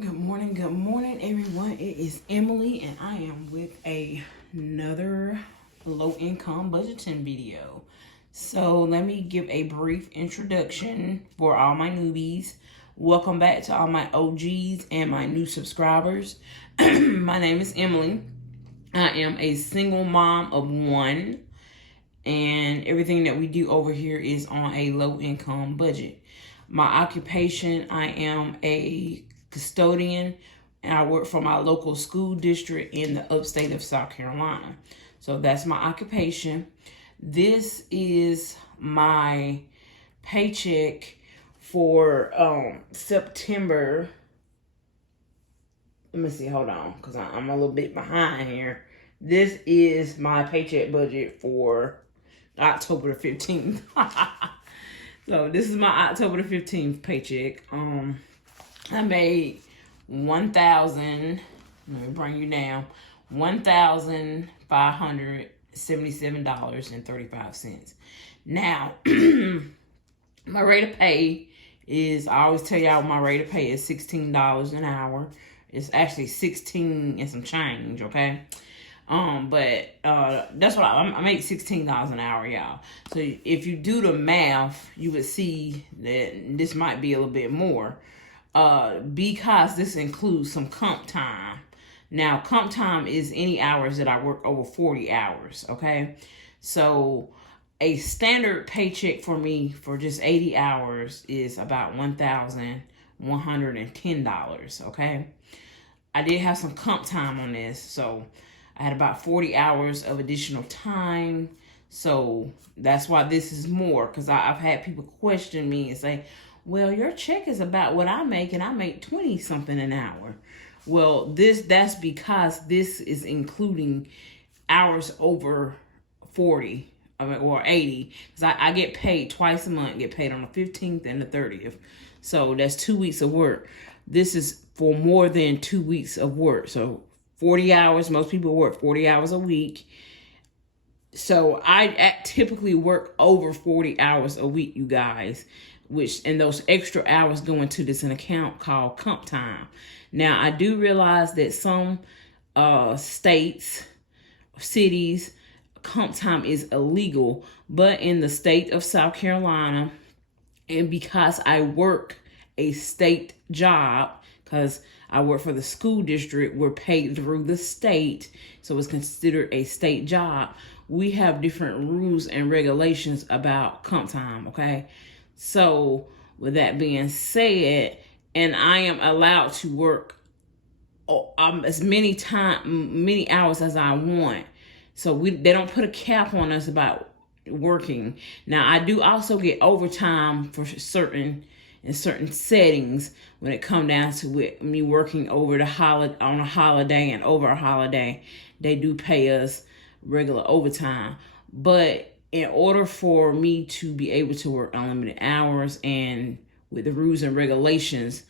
Good morning, everyone. It is Emily, and I am with another low-income budgeting video. So let me give a brief introduction for all my newbies. Welcome back to all my OGs and my new subscribers. My name is Emily. I am a single mom of one, and everything that we do over here is on a low-income budget. My occupation, I am a custodian, and I work for my local school district in the upstate of South Carolina. So that's my occupation. This is my paycheck for September. Let me see, hold on, because I'm a little bit behind here. This is my paycheck budget for October the 15th. So this is my October the 15th paycheck. I made $1,000. Let me bring you down. $1,577.35. Now, my rate of pay is, I always tell y'all my rate of pay is $16 an hour. It's actually 16 and some change, okay? But that's what I make $16 an hour, y'all. So if you do the math, you would see that this might be a little bit more. Because this includes some comp time. Now, comp time is any hours that I work over 40 hours, okay? So a standard paycheck for me for just 80 hours is about $1,110, okay? I did have some comp time on this, so I had about 40 hours of additional time. So that's why this is more, because I've had people question me and say, well, your check is about what I make, and I make 20 something an hour. Well, that's because this is including hours over 40 or 80. Because I get paid twice a month, get paid on the 15th and the 30th. So that's 2 weeks of work. This is for more than 2 weeks of work. So 40 hours, most people work 40 hours a week. So I typically work over 40 hours a week, you guys, and those extra hours go into an account called comp time. Now, I do realize that some states, cities, comp time is illegal, but in the state of South Carolina, and because I work a state job, because I work for the school district, we're paid through the state, so it's considered a state job. We have different rules and regulations about comp time, okay? So with that being said, and I am allowed to work as many hours as I want. So they don't put a cap on us about working. Now, I do also get overtime for certain settings when it comes down to me working over on a holiday and over a holiday. They do pay us regular overtime. But in order for me to be able to work unlimited hours and with the rules and regulations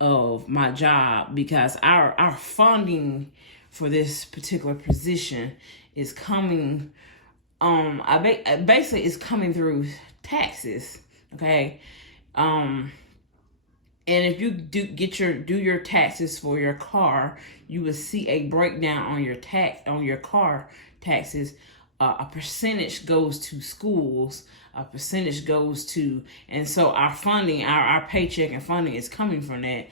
of my job, because our funding for this particular position is coming, basically it's coming through taxes, okay? And if you do your taxes for your car, you will see a breakdown on your car taxes. A percentage goes to schools, a percentage goes to, and so our funding, our paycheck and funding is coming from that.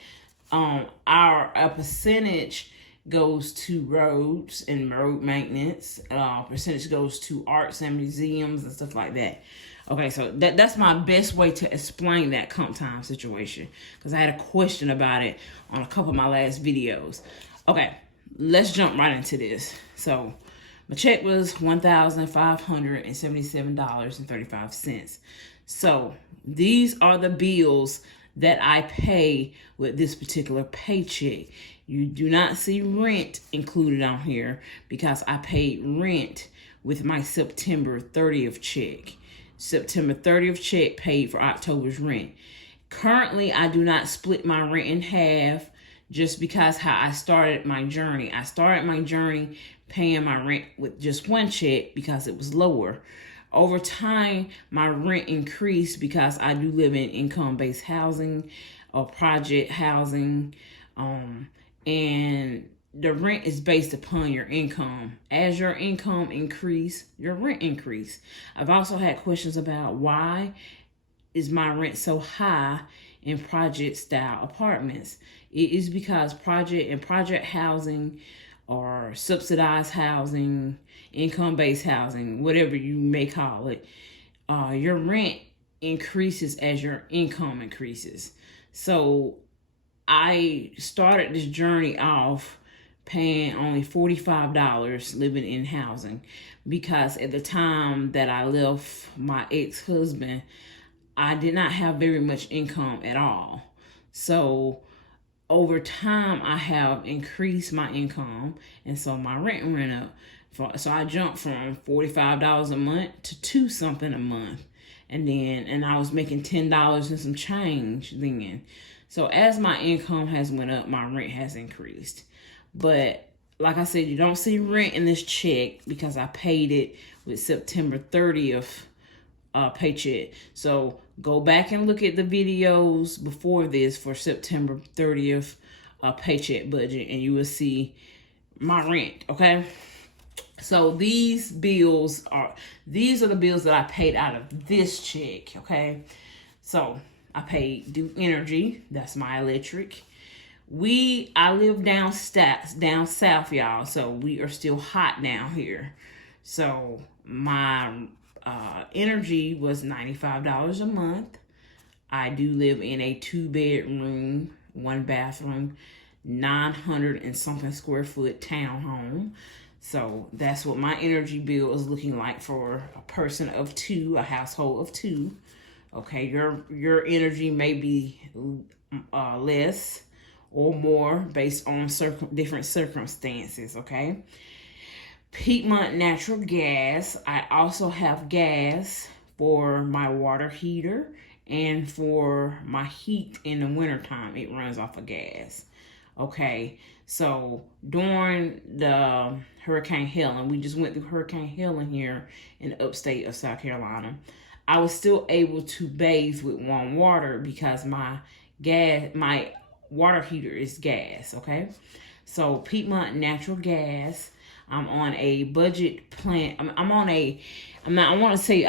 A percentage goes to roads and road maintenance. A percentage goes to arts and museums and stuff like that. Okay, so that's my best way to explain that comp time situation, because I had a question about it on a couple of my last videos. Okay, let's jump right into this. So my check was $1,577.35. So these are the bills that I pay with this particular paycheck. You do not see rent included on here because I paid rent with my September 30th check. September 30th check paid for October's rent. Currently, I do not split my rent in half just because how I started my journey. I started my journey paying my rent with just one check because it was lower. Over time, my rent increased because I do live in income-based housing or project housing. And the rent is based upon your income. As your income increase, your rent increase. I've also had questions about why is my rent so high in project style apartments. It is because project housing or subsidized housing, income-based housing, whatever you may call it, your rent increases as your income increases. So I started this journey off paying only $45 living in housing, because at the time that I left my ex-husband, I did not have very much income at all. So over time, I have increased my income, and so my rent went up. So I jumped from $45 a month to $2 something a month. And I was making $10 and some change then. So as my income has went up, my rent has increased. But like I said, you don't see rent in this check because I paid it with September 30th paycheck. So go back and look at the videos before this for September 30th paycheck budget, and you will see my rent, okay? So these are the bills that I paid out of this check, okay? So I paid due energy, that's my electric. I live down south, y'all, so we are still hot down here. So my energy was $95 a month. I do live in a 2-bedroom, 1-bathroom, 900 and something square foot townhome. So that's what my energy bill is looking like for a person of two, a household of two. Okay, your energy may be less or more based on different circumstances, okay? Piedmont natural gas. I also have gas for my water heater and for my heat in the wintertime. It runs off of gas. Okay, so during the Hurricane Helen, we just went through Hurricane Helen here in the upstate of South Carolina, I was still able to bathe with warm water because my water heater is gas, okay? So Piedmont natural gas. I'm on a budget plan. I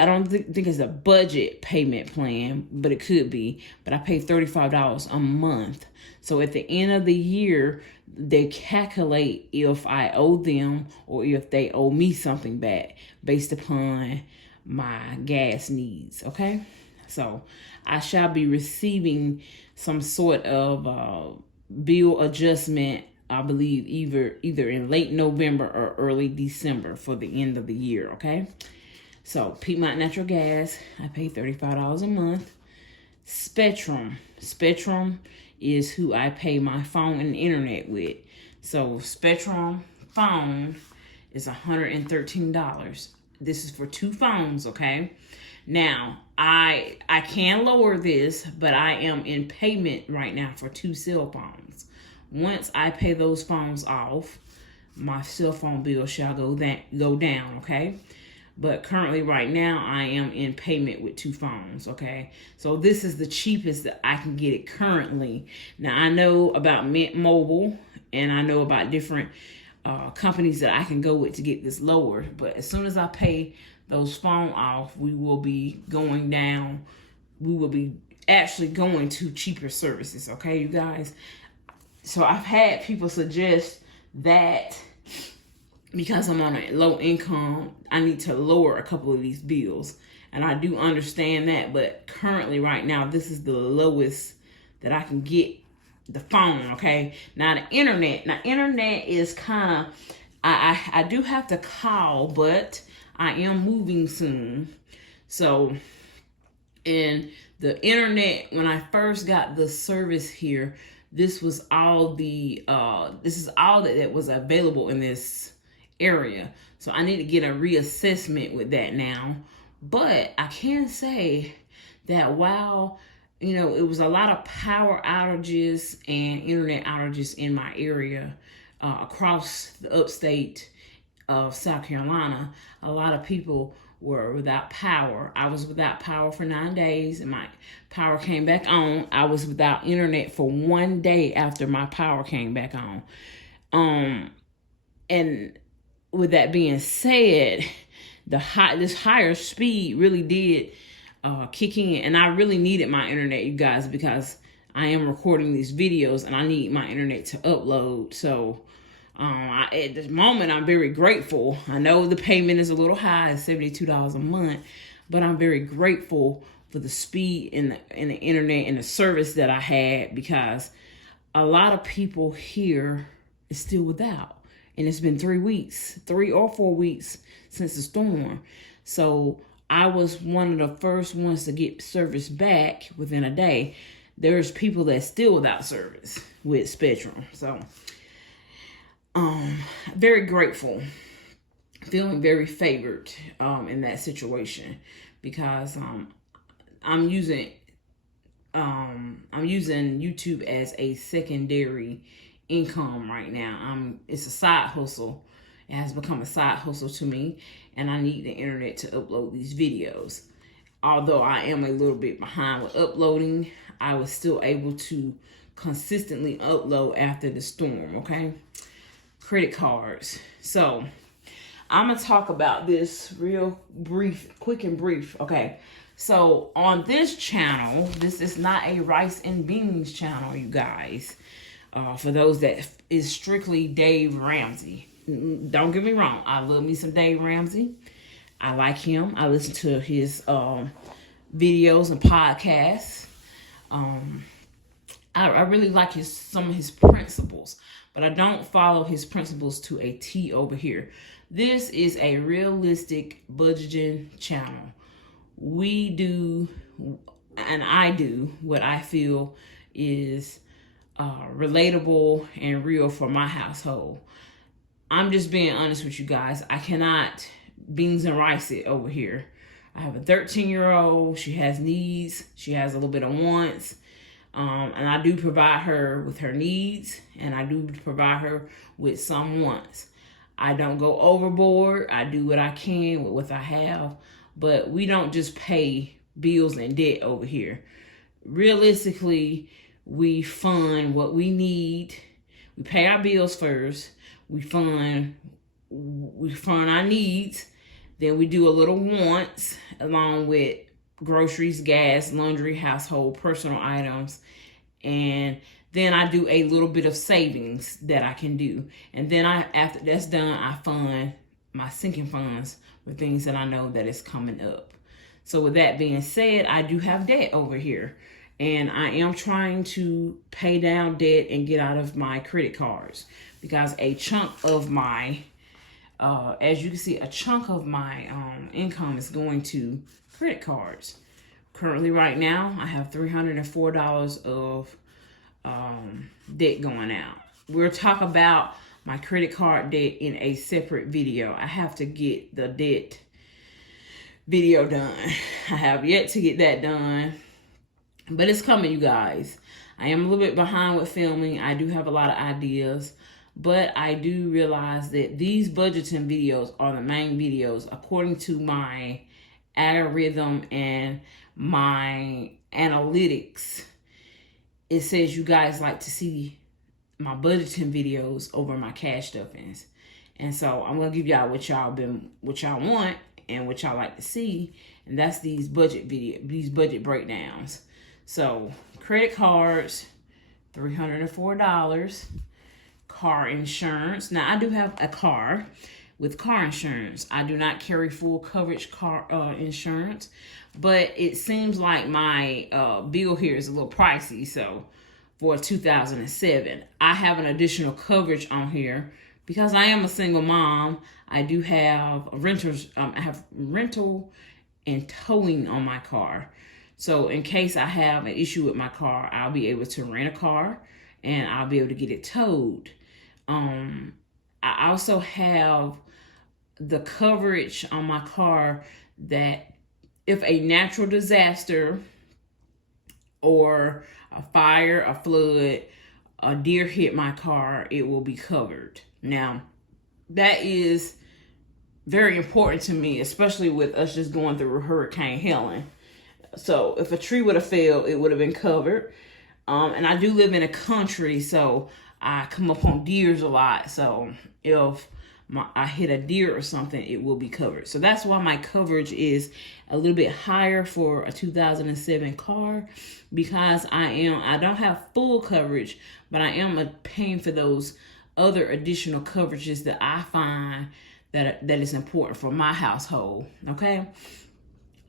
don't think it's a budget payment plan, but it could be. But I pay $35 a month. So at the end of the year, they calculate if I owe them or if they owe me something back based upon my gas needs, okay? So I shall be receiving some sort of bill adjustment, I believe either in late November or early December for the end of the year, okay? So Piedmont Natural Gas, I pay $35 a month. Spectrum is who I pay my phone and internet with. So Spectrum phone is $113. This is for 2 phones, okay? Now, I can lower this, but I am in payment right now for 2 cell phones. Once I pay those phones off, my cell phone bill shall go down, okay? But currently right now, I am in payment with 2 phones, okay? So this is the cheapest that I can get it currently. Now, I know about Mint Mobile, and I know about different companies that I can go with to get this lowered. But as soon as I pay those phones off, we will be going down. We will be actually going to cheaper services, okay, you guys? So I've had people suggest that because I'm on a low income, I need to lower a couple of these bills. And I do understand that, but currently right now, this is the lowest that I can get the phone, okay? Now the internet is kind of, I do have to call, but I am moving soon. So, and the internet, when I first got the service here, this is all that was available in this area. So I need to get a reassessment with that now. But I can say that while, it was a lot of power outages and internet outages in my area across the upstate of South Carolina, a lot of people were without power. I was without power for 9 days, and my power came back on. I was without internet for 1 day after my power came back on. And with that being said, this higher speed really did kick in, and I really needed my internet, you guys, because I am recording these videos and I need my internet to upload. So at this moment, I'm very grateful. I know the payment is a little high, it's $72 a month, but I'm very grateful for the speed and the internet and the service that I had, because a lot of people here is still without. And it's been 3 or 4 weeks since the storm. So I was one of the first ones to get service back within a day. There's people that's still without service with Spectrum. So very grateful, feeling very favored in that situation, because I'm using YouTube as a secondary income right now. It's a side hustle. It has become a side hustle to me, and I need the internet to upload these videos. Although I am a little bit behind with uploading, I was still able to consistently upload after the storm, okay? Credit cards. So I'm gonna talk about this real quick and brief, okay? So on this channel, this is not a rice and beans channel, you guys. For those that is strictly Dave Ramsey. Don't get me wrong, I love me some Dave Ramsey. I like him. I listen to his videos and podcasts. I really like some of his principles, but I don't follow his principles to a T over here. This is a realistic budgeting channel. We do, and I do, what I feel is relatable and real for my household. I'm just being honest with you guys. I cannot beans and rice it over here. I have a 13-year-old. She has needs. She has a little bit of wants. And I do provide her with her needs, and I do provide her with some wants. I don't go overboard. I do what I can with what I have. But we don't just pay bills and debt over here. Realistically, we fund what we need. We pay our bills first. We fund our needs. Then we do a little wants, along with groceries, gas, laundry, household, personal items. And then I do a little bit of savings that I can do. And then after that's done, I fund my sinking funds for things that I know that is coming up. So with that being said, I do have debt over here. And I am trying to pay down debt and get out of my credit cards, because a chunk of my, as you can see, a chunk of my income is going to credit cards. Currently, right now, I have $304 of debt going out. We'll talk about my credit card debt in a separate video. I have to get the debt video done. I have yet to get that done, but it's coming, you guys. I am a little bit behind with filming. I do have a lot of ideas, but I do realize that these budgeting videos are the main videos according to my algorithm and my analytics. It says you guys like to see my budgeting videos over my cash stuffings. And so I'm gonna give y'all what y'all want and what y'all like to see, and that's these budget breakdowns. So credit cards, $304. Car insurance. Now I do have a car with car insurance. I do not carry full coverage car insurance, but it seems like my bill here is a little pricey. So for 2007, I have an additional coverage on here because I am a single mom. I do have renters. I have rental and towing on my car. So in case I have an issue with my car, I'll be able to rent a car and I'll be able to get it towed. I also have the coverage on my car that if a natural disaster or a fire, a flood, a deer hit my car, it will be covered. Now, that is very important to me, especially with us just going through Hurricane Helen. So if a tree would have fell, it would have been covered. And I do live in a country, so I come upon deers a lot. So if I hit a deer or something, it will be covered. So that's why my coverage is a little bit higher for a 2007 car, because I don't have full coverage, but I am paying for those other additional coverages that I find that is important for my household. Okay.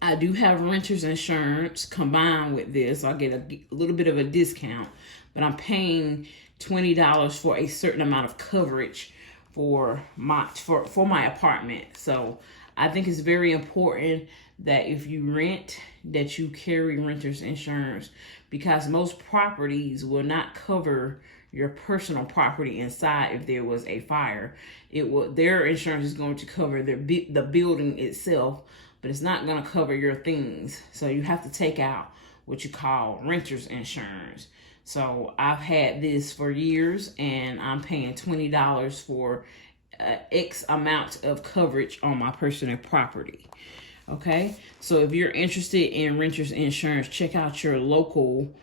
I do have renter's insurance combined with this. I'll get a little bit of a discount, but I'm paying $20 for a certain amount of coverage for my apartment. So I think it's very important that if you rent, that you carry renter's insurance, because most properties will not cover your personal property inside if there was a fire. Their insurance is going to cover the building itself, but it's not going to cover your things. So you have to take out what you call renter's insurance. So I've had this for years, and I'm paying $20 for X amount of coverage on my personal property. Okay, so if you're interested in renter's insurance, check out your local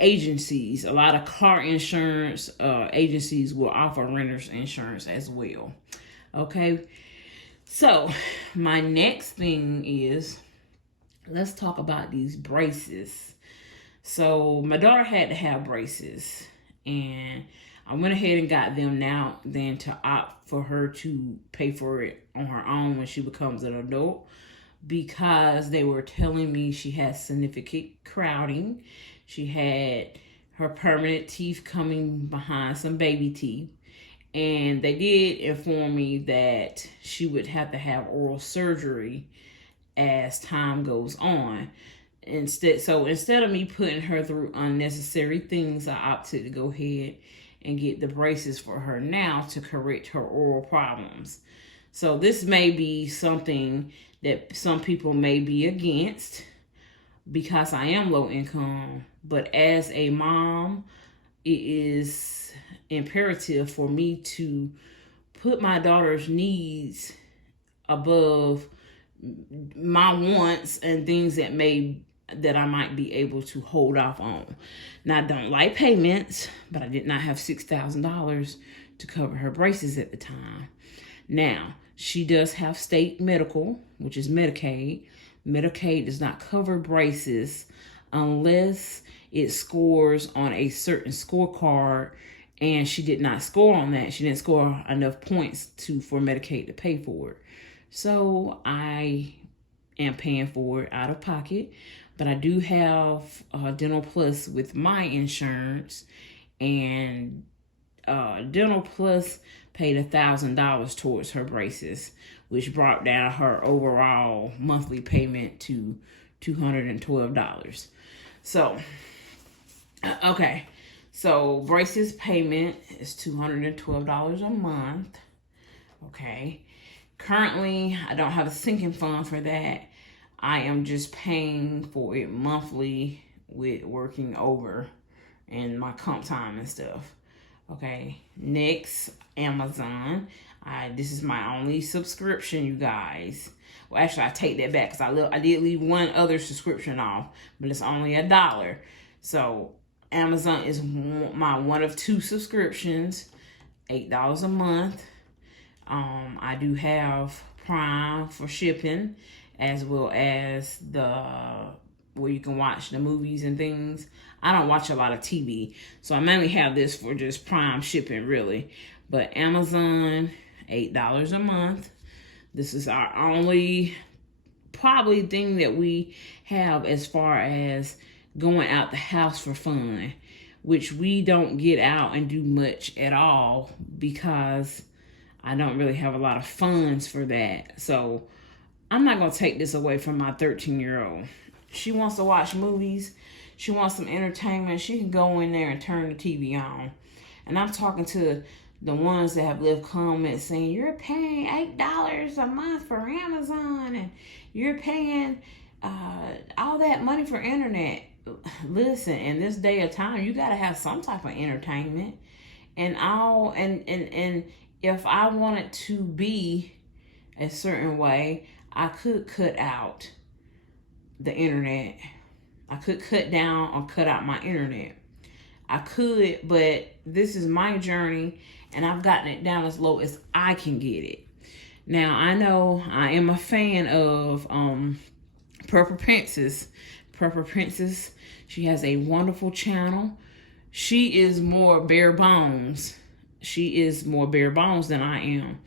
agencies. A lot of car insurance agencies will offer renter's insurance as well. Okay. So my next thing is, let's talk about these braces. So my daughter had to have braces, and I went ahead and got them now then to opt for her to pay for it on her own when she becomes an adult, because they were telling me she has significant crowding. She had her permanent teeth coming behind some baby teeth. And they did inform me that she would have to have oral surgery as time goes on. Instead of me putting her through unnecessary things, I opted to go ahead and get the braces for her now to correct her oral problems. So this may be something that some people may be against, because I am low income. But as a mom, it is imperative for me to put my daughter's needs above my wants and things that I might be able to hold off on. Now, I don't like payments, but I did not have $6,000 to cover her braces at the time. Now, she does have state medical, which is Medicaid. Medicaid does not cover braces unless it scores on a certain scorecard, and she did not score on that. She didn't score enough points for Medicaid to pay for it. So I am paying for it out of pocket, but I do have Dental Plus with my insurance, and Dental Plus paid $1,000 towards her braces, which brought down her overall monthly payment to $212. So, okay. So braces payment is $212 a month. Okay. Currently, I don't have a sinking fund for that. I am just paying for it monthly with working over and my comp time and stuff. Okay. Next, Amazon. This is my only subscription, you guys. Well, actually, I take that back, because I did leave one other subscription off, but it's only $1. So Amazon is my one of two subscriptions, $8 a month. I do have Prime for shipping, as well as where you can watch the movies and things. I don't watch a lot of TV, so I mainly have this for just Prime shipping, really. But Amazon, $8 a month. This is our only probably thing that we have as far as going out the house for fun, which we don't get out and do much at all, because I don't really have a lot of funds for that. So I'm not going to take this away from my 13-year-old. She wants to watch movies. She wants some entertainment. She can go in there and turn the TV on. And I'm talking to the ones that have left comments saying, you're paying $8 a month for Amazon, and you're paying all that money for internet. Listen, in this day of time, you got to have some type of entertainment. And if I wanted to be a certain way, I could cut out the internet. I could cut down or cut out my internet. I could, but this is my journey, and I've gotten it down as low as I can get it. Now, I know I am a fan of Purple Princess. Purple Princess, she has a wonderful channel. She is more bare bones. She is more bare bones than I am.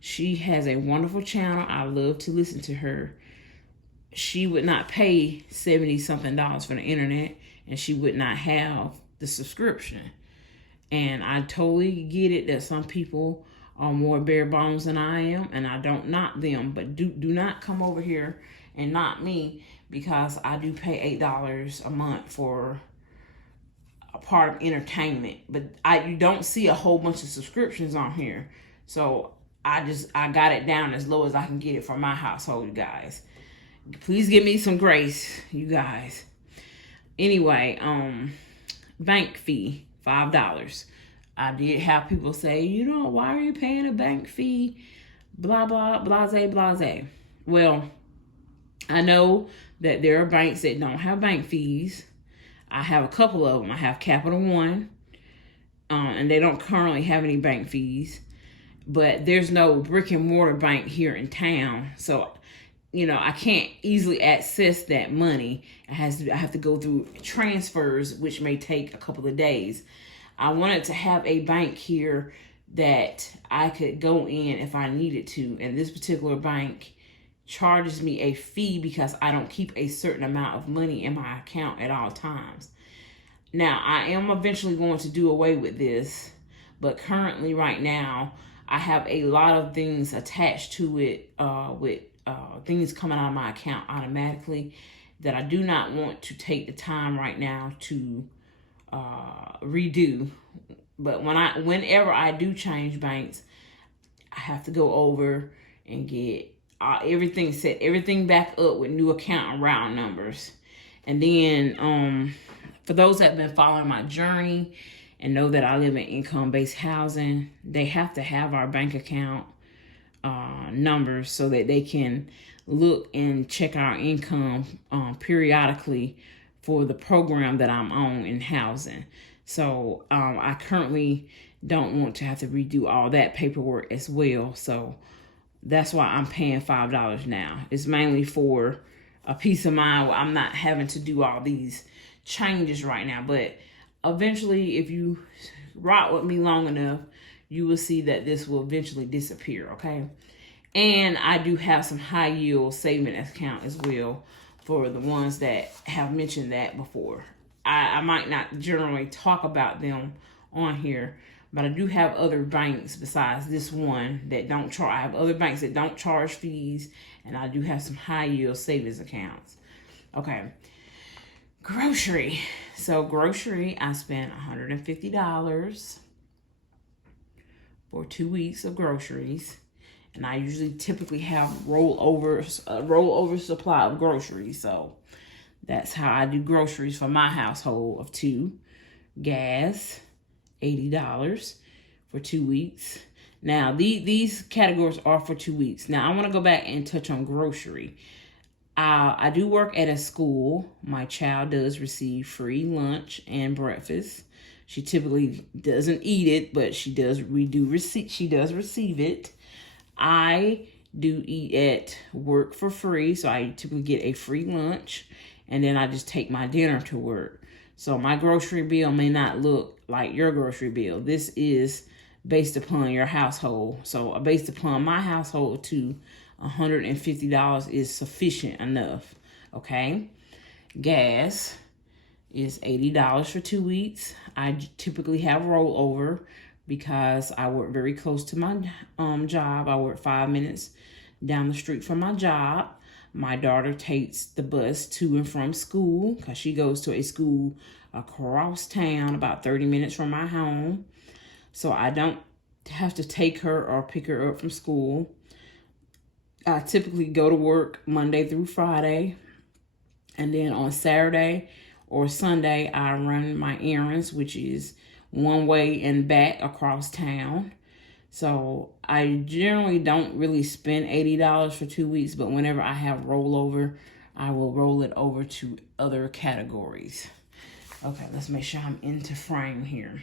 She has a wonderful channel. I love to listen to her. She would not pay $70-something for the internet, and she would not have the subscription. And I totally get it that some people are more bare bones than I am, and I don't knock them. But do not come over here and knock me, because I do pay $8 a month for a part of entertainment. But you don't see a whole bunch of subscriptions on here. So I got it down as low as I can get it for my household, you guys. Please give me some grace, you guys. Anyway, bank fee, $5. I did have people say, why are you paying a bank fee? Blah, blah, blase, blase. Well, I know that there are banks that don't have bank fees. I have a couple of them. I have Capital One, and they don't currently have any bank fees. But there's no brick and mortar bank here in town. So, I can't easily access that money. I have to go through transfers, which may take a couple of days. I wanted to have a bank here that I could go in if I needed to. And this particular bank charges me a fee because I don't keep a certain amount of money in my account at all times. Now, I am eventually going to do away with this. But currently, right now, I have a lot of things attached to it with things coming out of my account automatically that I do not want to take the time right now to redo. But whenever I do change banks, I have to go over and get everything set, everything back up with new account and route numbers. And then for those that have been following my journey and know that I live in income-based housing, they have to have our bank account numbers so that they can look and check our income periodically for the program that I'm on in housing. So I currently don't want to have to redo all that paperwork as well. So that's why I'm paying $5 now. It's mainly for a peace of mind where I'm not having to do all these changes right now. But eventually, if you rock with me long enough, you will see that this will eventually disappear, okay? And I do have some high yield saving account as well for the ones that have mentioned that before. I might not generally talk about them on here, but I do have other banks besides this one that don't charge. I have other banks that don't charge fees, and I do have some high yield savings accounts. Okay. Grocery. So grocery, I spent $150 for 2 weeks of groceries. And I usually typically have a rollover supply of groceries. So that's how I do groceries for my household of 2. Gas, $80 for 2 weeks. Now, these categories are for 2 weeks. Now, I want to go back and touch on grocery. I do work at a school. My child does receive free lunch and breakfast. She typically doesn't eat it, but she does receive it. I do eat at work for free, so I typically get a free lunch, and then I just take my dinner to work. So my grocery bill may not look like your grocery bill. This is based upon your household. So based upon my household too, $150 is sufficient enough, okay? Gas is $80 for 2 weeks. I typically have rollover because I work very close to my job. I work 5 minutes down the street from my job. My daughter takes the bus to and from school because she goes to a school across town about 30 minutes from my home. So I don't have to take her or pick her up from school. I typically go to work Monday through Friday. And then on Saturday or Sunday, I run my errands, which is one way and back across town. So I generally don't really spend $80 for 2 weeks, but whenever I have rollover, I will roll it over to other categories. Okay, let's make sure I'm into frame here.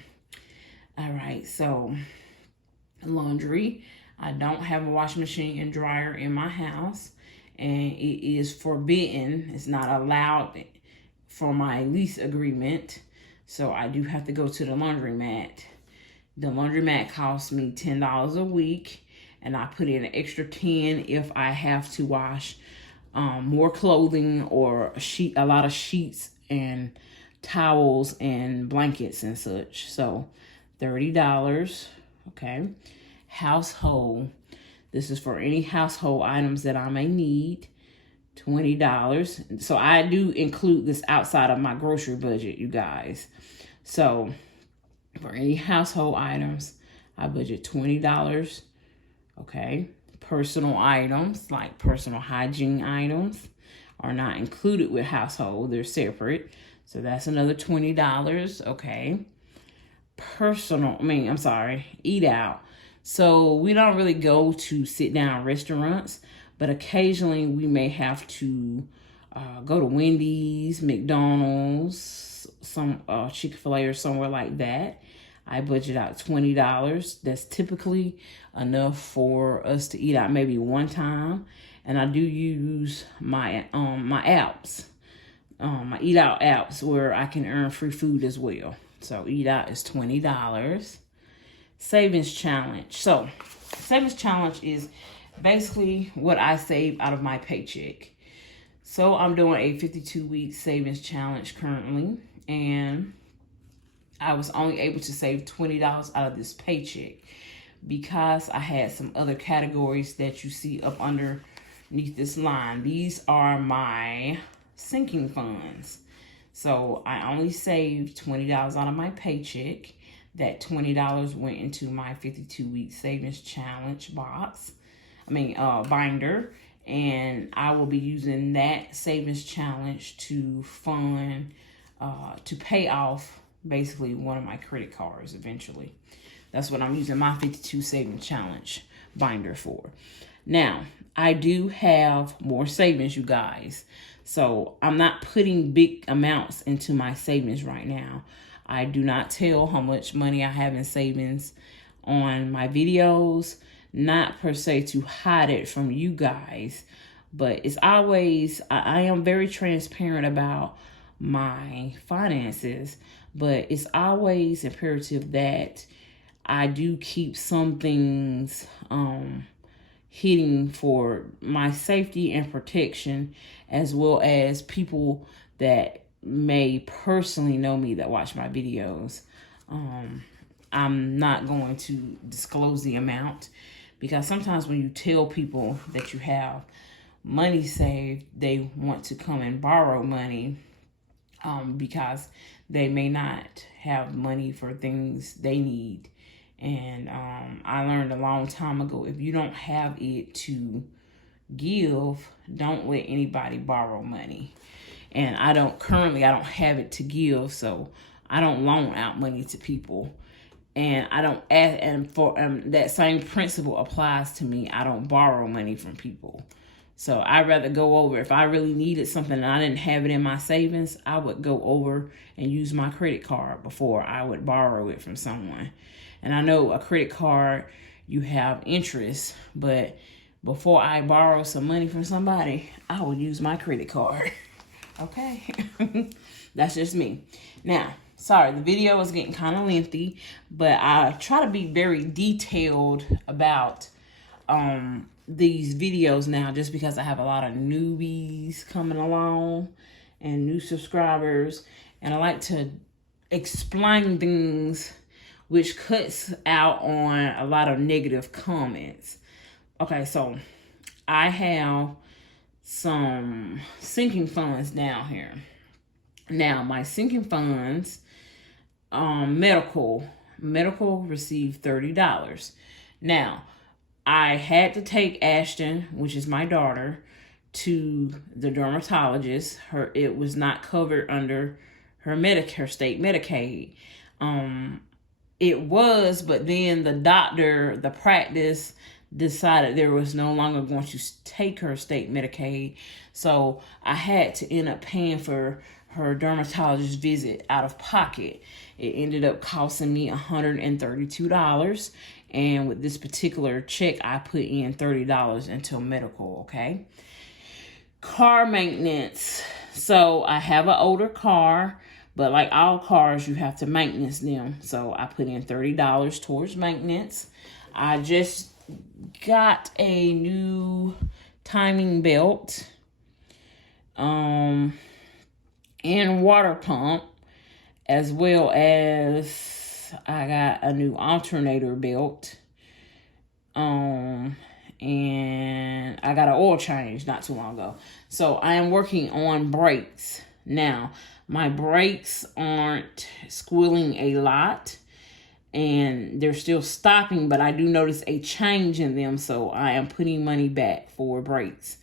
All right, so laundry. I don't have a washing machine and dryer in my house, and it is forbidden. It's not allowed for my lease agreement, so I do have to go to the laundromat. The laundromat costs me $10 a week, and I put in an extra $10 if I have to wash more clothing or a lot of sheets and towels and blankets and such. So $30. Okay. Household. This is for any household items that I may need. $20. So I do include this outside of my grocery budget, you guys. So for any household items, I budget $20. Okay. Personal items, like personal hygiene items, are not included with household. They're separate. So that's another $20. Okay. Eat out. So we don't really go to sit down restaurants, but occasionally we may have to go to Wendy's, McDonald's, some Chick-fil-A or somewhere like that. I budget out $20. That's typically enough for us to eat out maybe one time. And I do use my my apps, my eat out apps, where I can earn free food as well. So eat out is $20. Savings challenge. So savings challenge is basically what I save out of my paycheck. So I'm doing a 52-week savings challenge currently, and I was only able to save $20 out of this paycheck because I had some other categories that you see up underneath this line. These are my sinking funds. So I only saved $20 out of my paycheck. That $20 went into my 52-week savings challenge binder. And I will be using that savings challenge to fund, to pay off basically one of my credit cards eventually. That's what I'm using my 52 savings challenge binder for. Now, I do have more savings, you guys. So I'm not putting big amounts into my savings right now. I do not tell how much money I have in savings on my videos, not per se to hide it from you guys, but it's always, I am very transparent about my finances, but it's always imperative that I do keep some things hidden for my safety and protection, as well as people that may personally know me that watch my videos. I'm not going to disclose the amount, because sometimes when you tell people that you have money saved, they want to come and borrow money because they may not have money for things they need. And I learned a long time ago, if you don't have it to give, don't let anybody borrow money. And I don't have it to give, so I don't loan out money to people. And I don't ask, and for that same principle applies to me. I don't borrow money from people. So I'd rather go over, if I really needed something and I didn't have it in my savings, I would go over and use my credit card before I would borrow it from someone. And I know a credit card, you have interest, but before I borrow some money from somebody, I would use my credit card. Okay? That's just me. Now, sorry, the video is getting kind of lengthy, but I try to be very detailed about these videos now, just because I have a lot of newbies coming along and new subscribers, and I like to explain things which cuts out on a lot of negative comments. Okay, so I have some sinking funds down here. Now, my sinking funds, medical received $30. Now, I had to take Ashton, which is my daughter, to the dermatologist. It was not covered under her state Medicaid. it was, but then the practice decided there was no longer going to take her state Medicaid. So I had to end up paying for her dermatologist visit out of pocket. It ended up costing me $132. And with this particular check, I put in $30 into medical, okay? Car maintenance. So I have an older car, but like all cars, you have to maintenance them. So I put in $30 towards maintenance. I just got a new timing belt and water pump, as well as I got a new alternator belt. And I got an oil change not too long ago. So I am working on brakes. Now, my brakes aren't squealing a lot, and they're still stopping, but I do notice a change in them, so I am putting money back for brakes.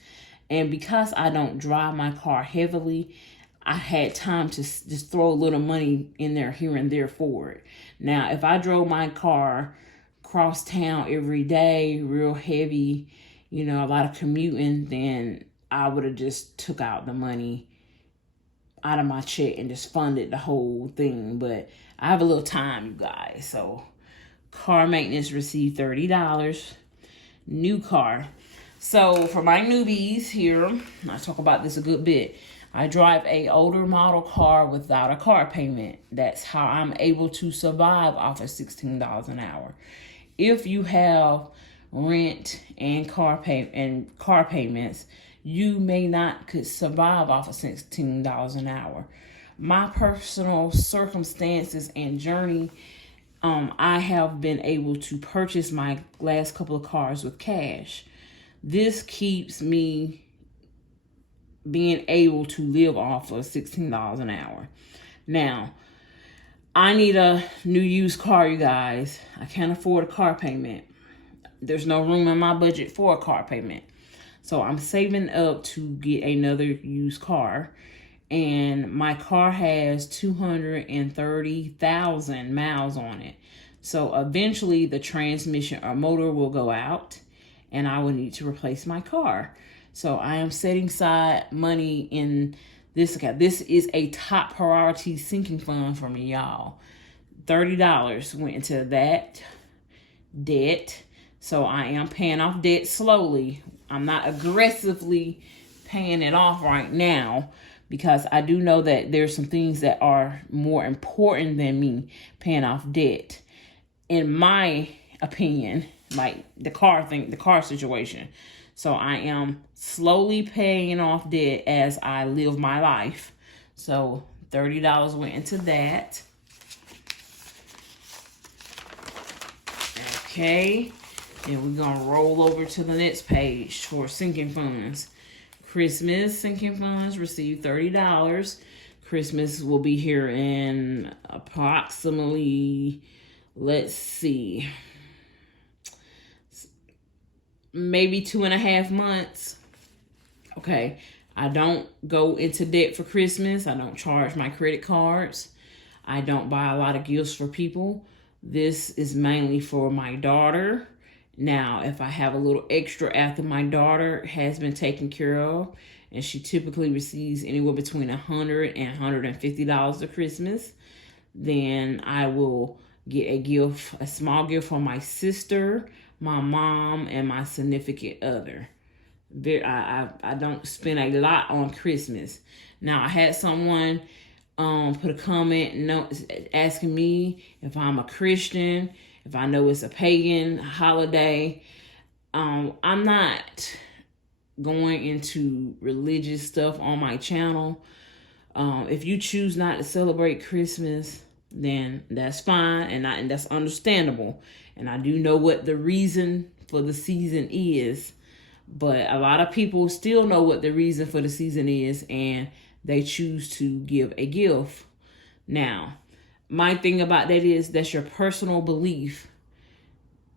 And because I don't drive my car heavily, I had time to just throw a little money in there here and there for it. Now, if I drove my car cross town every day, real heavy, a lot of commuting, then I would have just took out the money out of my check and just funded the whole thing. But I have a little time, you guys. So car maintenance received $30. New car. So for my newbies here, I talk about this a good bit. I drive a older model car without a car payment. That's how I'm able to survive off of $16 an hour. If you have rent and car payments, you may not could survive off of $16 an hour. My personal circumstances and journey, I have been able to purchase my last couple of cars with cash. This keeps me being able to live off of $16 an hour. Now, I need a new used car, you guys. I can't afford a car payment. There's no room in my budget for a car payment. So I'm saving up to get another used car. And my car has 230,000 miles on it. So eventually the transmission or motor will go out and I will need to replace my car. So I am setting aside money in this account. This is a top priority sinking fund for me, y'all. $30 went into that debt. So I am paying off debt slowly. I'm not aggressively paying it off right now because I do know that there's some things that are more important than me paying off debt. In my opinion, like the car situation. So I am slowly paying off debt as I live my life. So $30 went into that. Okay. And we're going to roll over to the next page for sinking funds. Christmas sinking funds received $30. Christmas will be here in approximately, let's see, maybe 2.5 months. Okay. I don't go into debt for Christmas. I don't charge my credit cards. I don't buy a lot of gifts for people. This is mainly for my daughter. Now, if I have a little extra after my daughter has been taken care of, and she typically receives anywhere between $100 and $150 at Christmas, then I will get a gift, a small gift for my sister, my mom, and my significant other. I don't spend a lot on Christmas. Now, I had someone put a comment asking me if I'm a Christian, if I know it's a pagan holiday. I'm not going into religious stuff on my channel. If you choose not to celebrate Christmas, then that's fine, and that's understandable. And I do know what the reason for the season is, but a lot of people still know what the reason for the season is, and they choose to give a gift. Now, my thing about that is that's your personal belief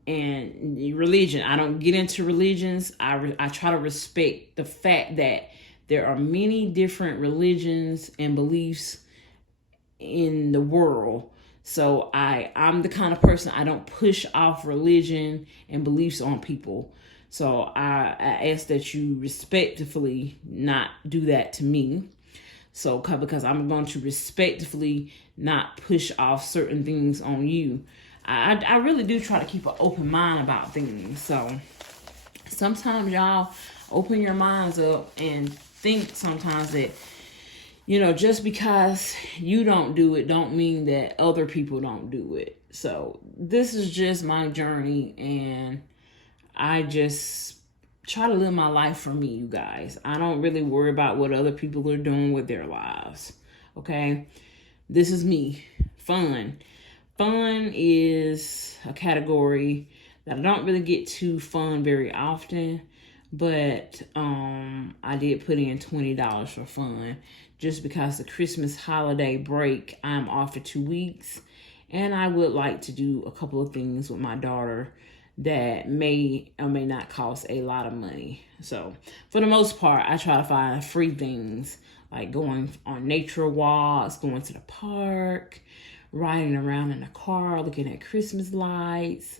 and religion. I don't get into religions. I try to respect the fact that there are many different religions and beliefs in the world. So I'm the kind of person, I don't push off religion and beliefs on people. So I ask that you respectfully not do that to me. So because I'm going to respectfully not push off certain things on you. I really do try to keep an open mind about things. So sometimes y'all open your minds up and think sometimes that, just because you don't do it don't mean that other people don't do it. So this is just my journey, and I just try to live my life for me, you guys. I don't really worry about what other people are doing with their lives. Okay? This is me. Fun. Fun is a category that I don't really get to fun very often, but I did put in $20 for fun just because the Christmas holiday break, I'm off for 2 weeks, and I would like to do a couple of things with my daughter that may or may not cost a lot of money. So for the most part, I try to find free things like going on nature walks, going to the park, riding around in a car, looking at Christmas lights,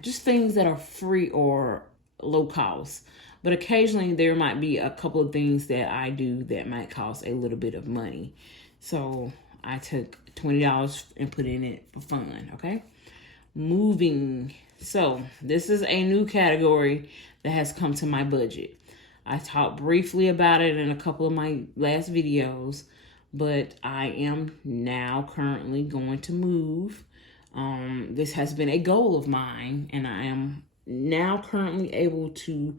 just things that are free or low cost. But occasionally there might be a couple of things that I do that might cost a little bit of money. So I took $20 and put in it for fun, okay? Moving. So this is a new category that has come to my budget. I talked briefly about it in a couple of my last videos, but I am now currently going to move. This has been a goal of mine, and I am now currently able to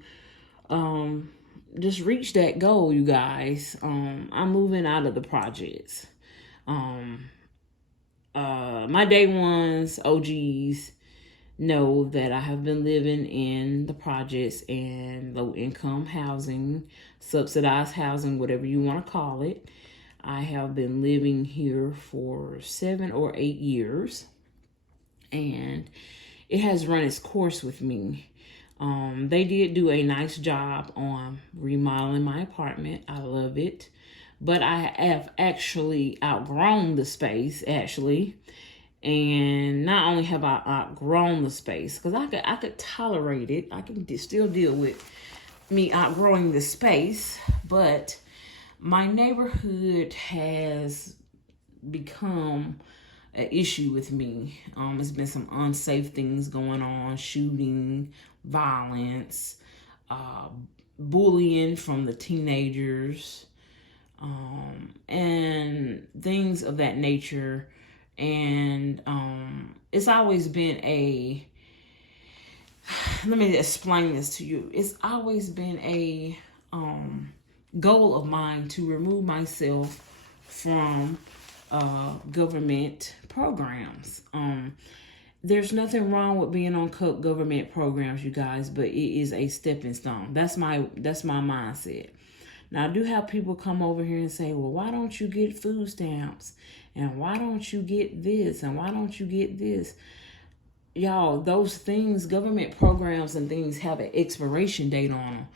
just reach that goal, you guys. I'm moving out of the projects. My day ones, OGs, know that I have been living in the projects and low income housing, subsidized housing, whatever you want to call it. I have been living here for 7 or 8 years, and it has run its course with me. They did do a nice job on remodeling my apartment. I love it. But I have actually outgrown the space, actually. And not only have I outgrown the space, because I could tolerate it. I can still deal with me outgrowing the space. But my neighborhood has become an issue with me. There's been some unsafe things going on, shooting, violence, bullying from the teenagers, and things of that nature. And it's always been let me explain this to you. It's always been a goal of mine to remove myself from government programs. There's nothing wrong with being on government programs, you guys, but it is a stepping stone. That's my mindset. Now, I do have people come over here and say, well, why don't you get food stamps? And why don't you get this? And why don't you get this? Y'all, those things, government programs and things have an expiration date on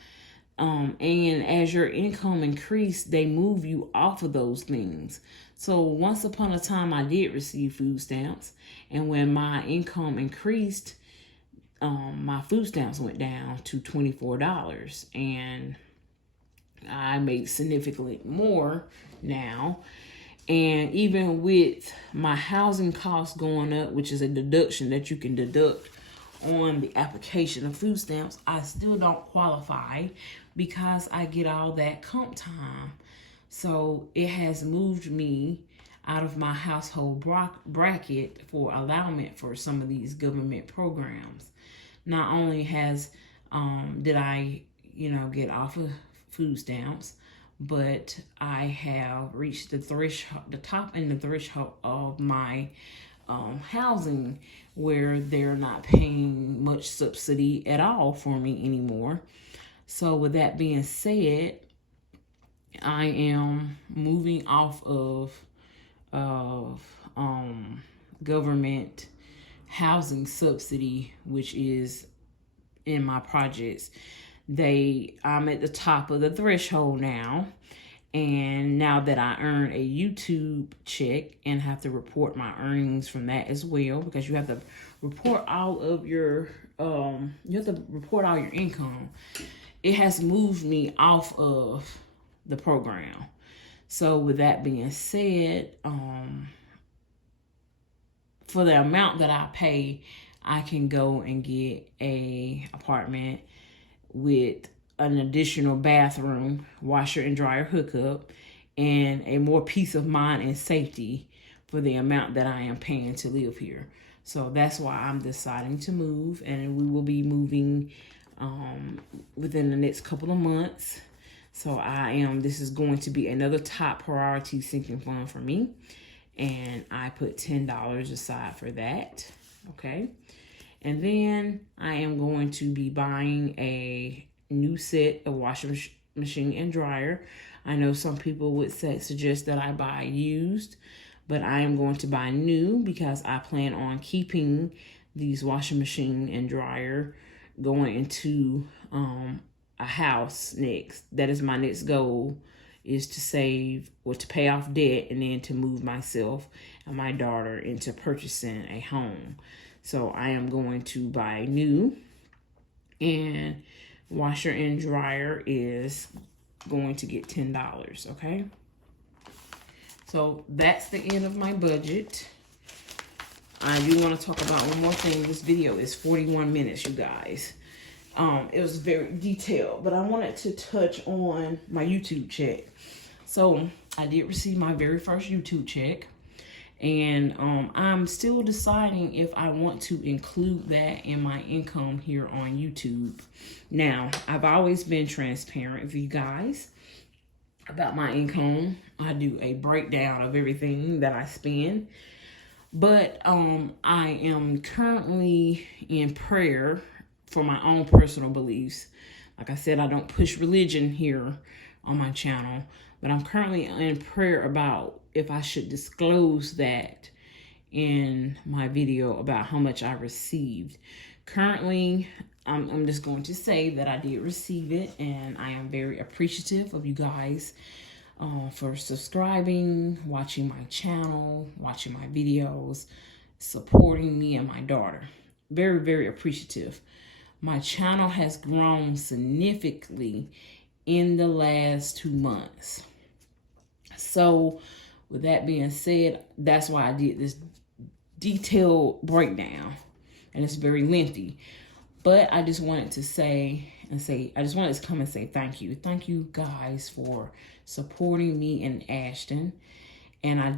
them. And as your income increase, they move you off of those things. So once upon a time, I did receive food stamps. And when my income increased, my food stamps went down to $24. And I make significantly more now. And even with my housing costs going up, which is a deduction that you can deduct on the application of food stamps, I still don't qualify because I get all that comp time. So it has moved me out of my household bracket for allowance for some of these government programs. Not only has did I, get off of food stamps, but I have reached the top and the threshold of my housing, where they're not paying much subsidy at all for me anymore. So with that being said, I am moving off of government housing subsidy, which is in my projects. I'm at the top of the threshold now, And now that I earn a YouTube check and have to report my earnings from that as well, because you have to report all of your income, it has moved me off of the program. So with that being said, for the amount that I pay, I can go and get a apartment with an additional bathroom, washer and dryer hookup, and a more peace of mind and safety for the amount that I am paying to live here. So that's why I'm deciding to move, and we will be moving within the next couple of months. So this is going to be another top priority sinking fund for me. And I put $10 aside for that. Okay. And then I am going to be buying a new set of washing machine and dryer. I know some people would suggest that I buy used, but I am going to buy new because I plan on keeping these washing machine and dryer going into a house next. That is my next goal, is to save or to pay off debt and then to move myself and my daughter into purchasing a home. So I am going to buy new, and washer and dryer is going to get $10, okay? So that's the end of my budget. I do want to talk about one more thing. This video is 41 minutes, you guys. It was very detailed, but I wanted to touch on my YouTube check. So I did receive my very first YouTube check, and I'm still deciding if I want to include that in my income here on YouTube. Now, I've always been transparent with you guys about my income. I do a breakdown of everything that I spend, but I am currently in prayer for my own personal beliefs. Like I said, I don't push religion here on my channel, but I'm currently in prayer about if I should disclose that in my video about how much I received. Currently, I'm just going to say that I did receive it, and I am very appreciative of you guys for subscribing, watching my channel, watching my videos, supporting me and my daughter. Very, very appreciative. My channel has grown significantly in the last 2 months. So with that being said, that's why I did this detailed breakdown, and it's very lengthy. But I just wanted to I just wanted to come and say thank you. Thank you guys for supporting me and Ashton. And I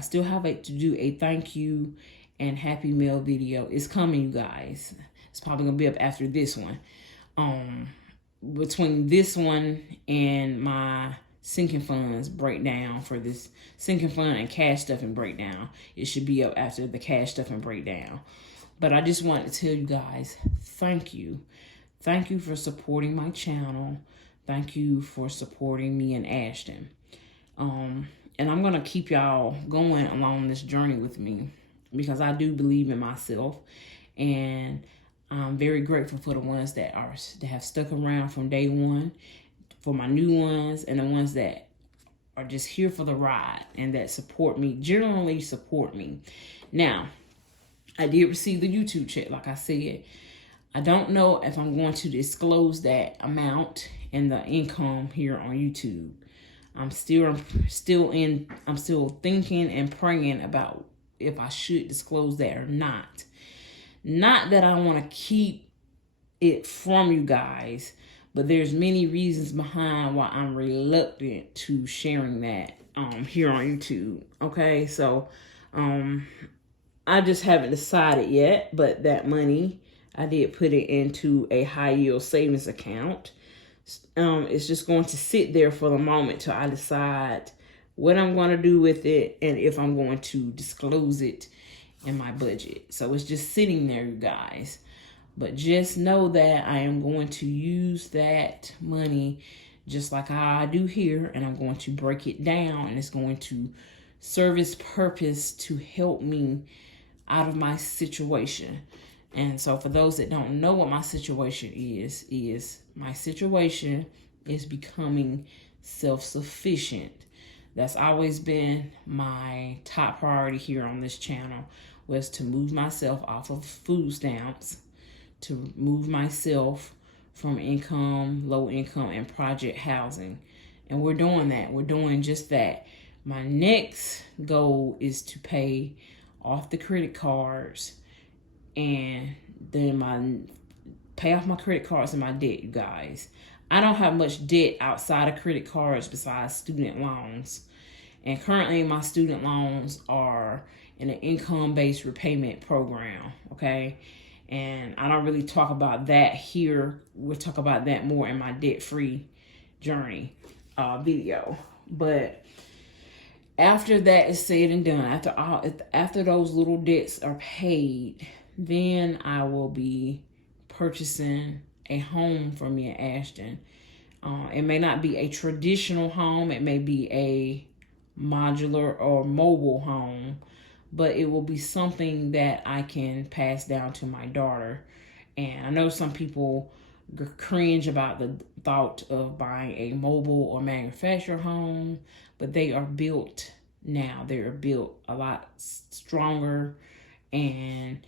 still have to do a thank you and Happy Meal video. It's coming, you guys. It's probably going to be up after this one. Between this one and my sinking funds breakdown for this sinking fund and cash stuffing breakdown, it should be up after the cash stuffing breakdown. But I just wanted to tell you guys, thank you. Thank you for supporting my channel. Thank you for supporting me and Ashton. And I'm going to keep y'all going along this journey with me, because I do believe in myself, and I'm very grateful for the ones that have stuck around from day one, for my new ones, and the ones that are just here for the ride and that generally support me. Now, I did receive the YouTube check, like I said. I don't know if I'm going to disclose that amount and the income here on YouTube. I'm still thinking and praying about if I should disclose that or not. Not that I want to keep it from you guys, but there's many reasons behind why I'm reluctant to sharing that here on YouTube. Okay, so I just haven't decided yet, but that money, I did put it into a high yield savings account. It's just going to sit there for the moment till I decide what I'm going to do with it and if I'm going to disclose it in my budget. So it's just sitting there, you guys. But just know that I am going to use that money just like how I do here, and I'm going to break it down, and it's going to serve its purpose to help me out of my situation. And so for those that don't know what my situation is my situation is becoming self-sufficient. That's always been my top priority here on this channel, was to move myself off of food stamps, to move myself from low income, and project housing. And we're doing that. We're doing just that. My next goal is to pay off the credit cards, and then pay off my credit cards and my debt, you guys. I don't have much debt outside of credit cards besides student loans. And currently my student loans are in an income-based repayment program, okay? And I don't really talk about that here. We'll talk about that more in my debt-free journey video. But after that is said and done, after those little debts are paid, then I will be purchasing a home for me and Ashton. It may not be a traditional home. It may be a modular or mobile home, but it will be something that I can pass down to my daughter. And I know some people cringe about the thought of buying a mobile or manufactured home, but they are built now. They are built a lot stronger, and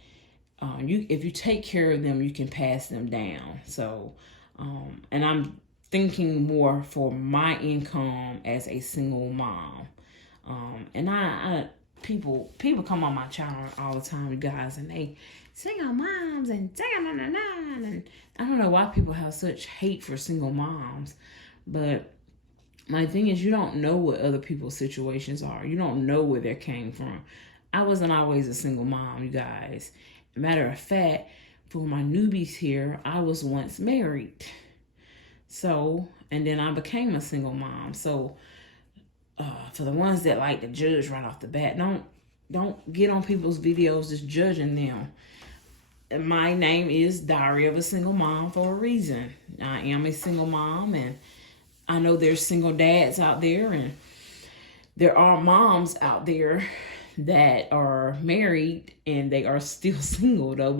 if you take care of them, you can pass them down. So, and I'm thinking more for my income as a single mom. And people come on my channel all the time, you guys, and they single moms and and I don't know why people have such hate for single moms, but my thing is, you don't know what other people's situations are. You don't know where they came from. I wasn't always a single mom, you guys. Matter of fact, for my newbies here, I was once married. So, and then I became a single mom. So, for the ones that like to judge right off the bat, don't get on people's videos just judging them. My name is Diary of a Single Mom for a reason. I am a single mom, and I know there's single dads out there, and there are moms out there that are married and they are still single, though,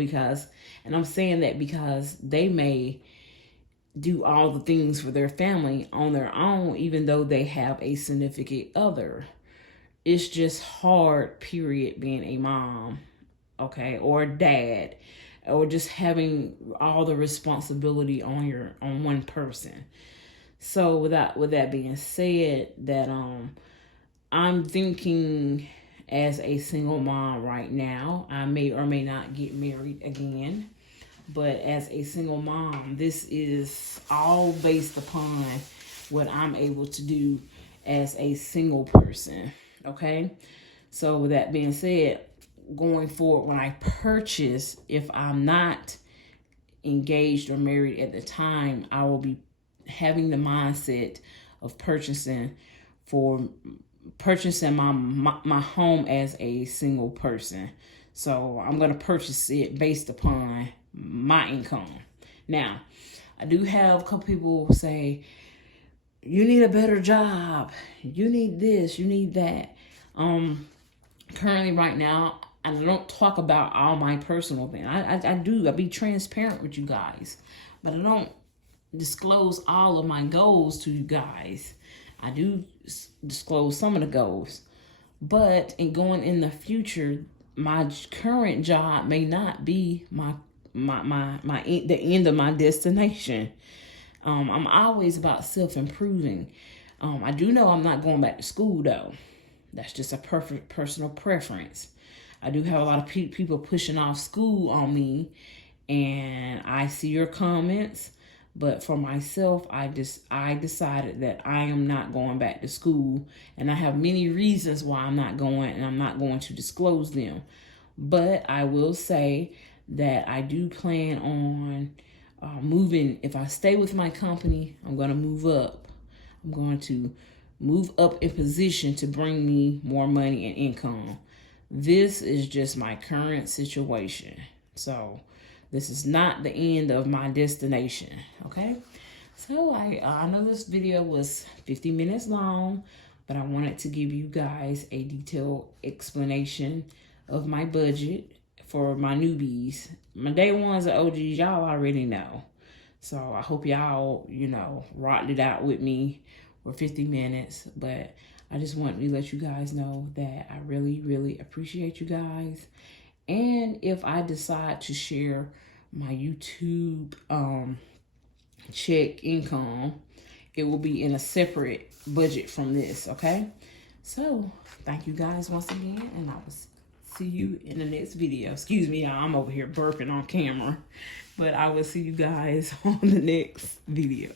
and I'm saying that because they may do all the things for their family on their own, even though they have a significant other. It's just hard, period, being a mom, okay, or a dad, or just having all the responsibility on one person. So with that being said, that I'm thinking as a single mom right now. I may or may not get married again. But as a single mom, this is all based upon what I'm able to do as a single person. Okay? So with that being said, going forward, when I purchase, if I'm not engaged or married at the time, I will be having the mindset of purchasing my home as a single person. So I'm going to purchase it based upon my income. Now, I do have a couple people say, you need a better job, you need this, you need that. Currently right now, I don't talk about all my personal things. I be transparent with you guys, but I don't disclose all of my goals to you guys. I do disclose some of the goals, but in going in the future, my current job may not be the end of my destination. I'm always about self-improving. I do know I'm not going back to school, though. That's just a perfect personal preference. I do have a lot of people pushing off school on me, and I see your comments. But for myself, I decided that I am not going back to school, and I have many reasons why I'm not going, and I'm not going to disclose them. But I will say that I do plan on moving. If I stay with my company, I'm going to move up. I'm going to move up in position to bring me more money and income. This is just my current situation. So this is not the end of my destination, okay? So I know this video was 50 minutes long, but I wanted to give you guys a detailed explanation of my budget for my newbies. My day ones and OGs, y'all already know. So I hope y'all, rocked it out with me or 50 minutes. But I just want to let you guys know that I really, really appreciate you guys. And if I decide to share my YouTube check income, it will be in a separate budget from this, okay? So, thank you guys once again, and I will see you in the next video. Excuse me, I'm over here burping on camera, but I will see you guys on the next video.